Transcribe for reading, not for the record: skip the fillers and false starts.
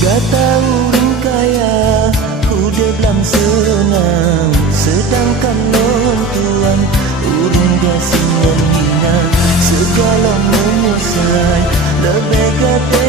Gata urang kaya Kude belang senang Sedangkan non tuan urang gasing menghina Segala menyesal Lebih gata